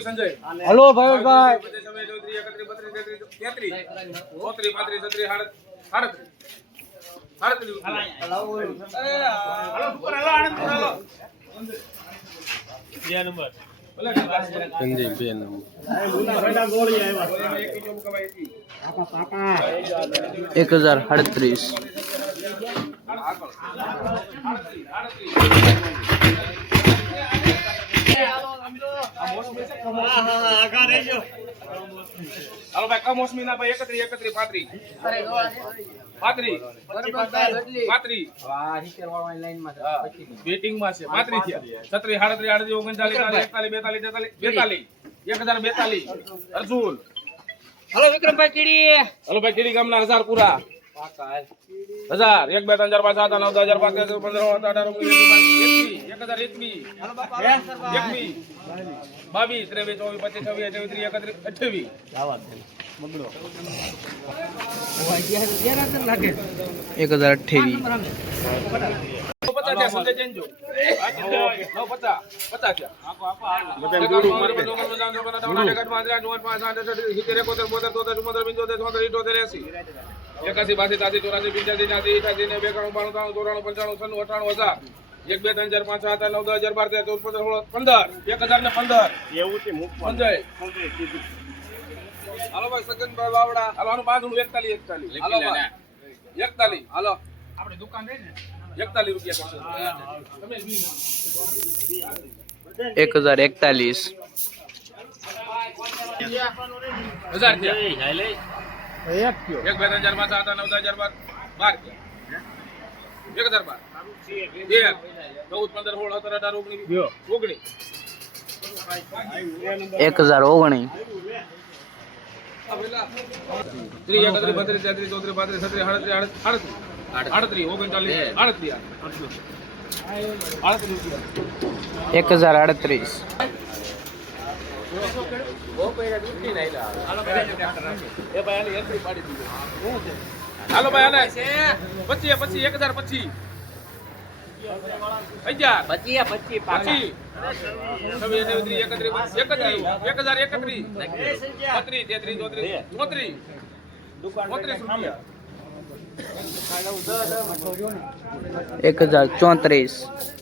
Sanjay hello ભાઈ સંજય બેન 1038 હાલો ભાઈ કમોસમી ના ભાઈ 31 35 બેટિંગ માં છે 35 થયા 36 38 39 41 અર્જુન હલો વિક્રમભાઈ કીડી હલો ભાઈ કીડી ગામના 1000 પૂરા 1000 1 2 3 4 5 7 9 1000 15 એકાસી બાસી તાસી ચોરાસી 85 88 89 92 93 95 96 97 98 1 2 3 4 5 7 9 10 11 12 13 હાલો ભાઈ સગનભાઈ વાવડા હાલો આનું બાંધણું 41 હાલો ભાઈ 41 હાલો આપણી દુકાન રહી ને 41 રૂપિયા તમે 1041 1000 થયા એક 2 3 4 5 7 9 10 11 12 1012 હાલો ભાઈ આને 25 1025 1034